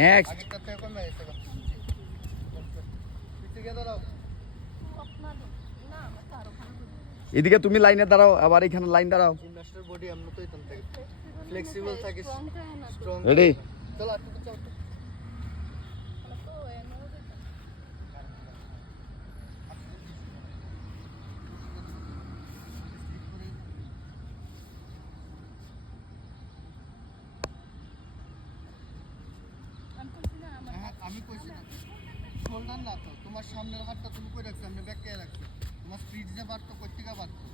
Next. আগেরটা থেকে কমে গেছে পিছে গিয়ে দাঁড়াও এদিকে তুমি লাইনে দাঁড়াও, আবার এখানে লাইন দাঁড়াও। জিমন্যাস্টের বডি এমন তো ইতান থাকে ফ্লেক্সিবল থাকে স্ট্রং। রেডি? চলো আর একটু চলো। আমি কইছি না শোল্ডার না তো, তোমার সামনের হাতটা তুমি কই রাখছো, আমি ব্যাক কে রাখছো, তোমার স্পিড যে বাড়তো কই থেকে বাড়তো।